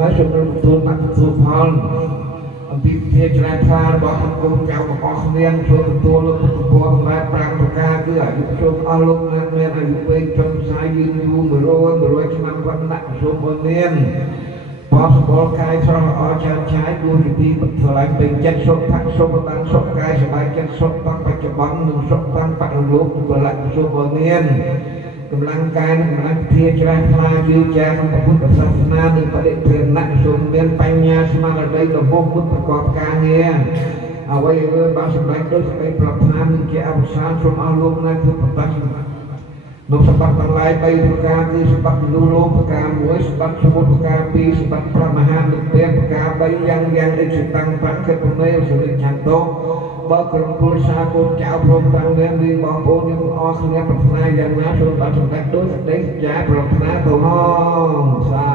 ហើយជំរុញទទួលបាត់ទទួលផលអំពីជាច្រែកថារបស់កូនចៅរបស់គ្នាជួយទទួលលោកពុទ្ធពរសម្រាប់5ប្រការគឺអាយុជោគអស់លោកណាស់មានអាយុវែងចន្ទផ្សាយយឺនយូរ100ឆ្នាំវណ្ណៈសូមអរនាមបបស្បល់កាយស្រស់ល្អចាស់ឆាយគួរជាទីថ្លៃពេញចិត្តសុខផាក់សុខតាំងសុខកាយសบายចិត្តសុខតាំងបច្ចុប្បន្ននិងសុខតាំងបរិលោកពលៈសូមអរនាមកម្លាំងកាយកម្លាំងធាជ្រះថ្លាយឺចាស់ក្នុងពុទ្ធសាសនានិងបដិព្រះណៈសូមមានបញ្ញាស្មារតីទៅមុខពុទ្ធប្រកបការងារអ្វីបានសម្រេចដោយសេចក្តីប្រាថ្នានឹងជាអវសានសូមអស់លោកណាស់គឺប្រកាសលោកសម្បត្តិទាំងឡាយ3ប្រការគឺសម្បត្តិមនុស្សលោកប្រការ1សម្បត្តិសមុទ្រប្រការ2សម្បត្តិព្រះមហានិព្វានប្រការ3យ៉ាងដូចជាតាំងប្រាក់គិតប្រមេសរិទ្ធចន្ទោបើក្រុមគ្រួសារកូនចៅព្រមទាំងមានបងប្អូនយើងអស់គ្នាប្រាថ្នាយ៉ាងណាសូមបានសម្រេចដោយសេចក្តីសច្ចាប្រាថ្នាទៅហងសា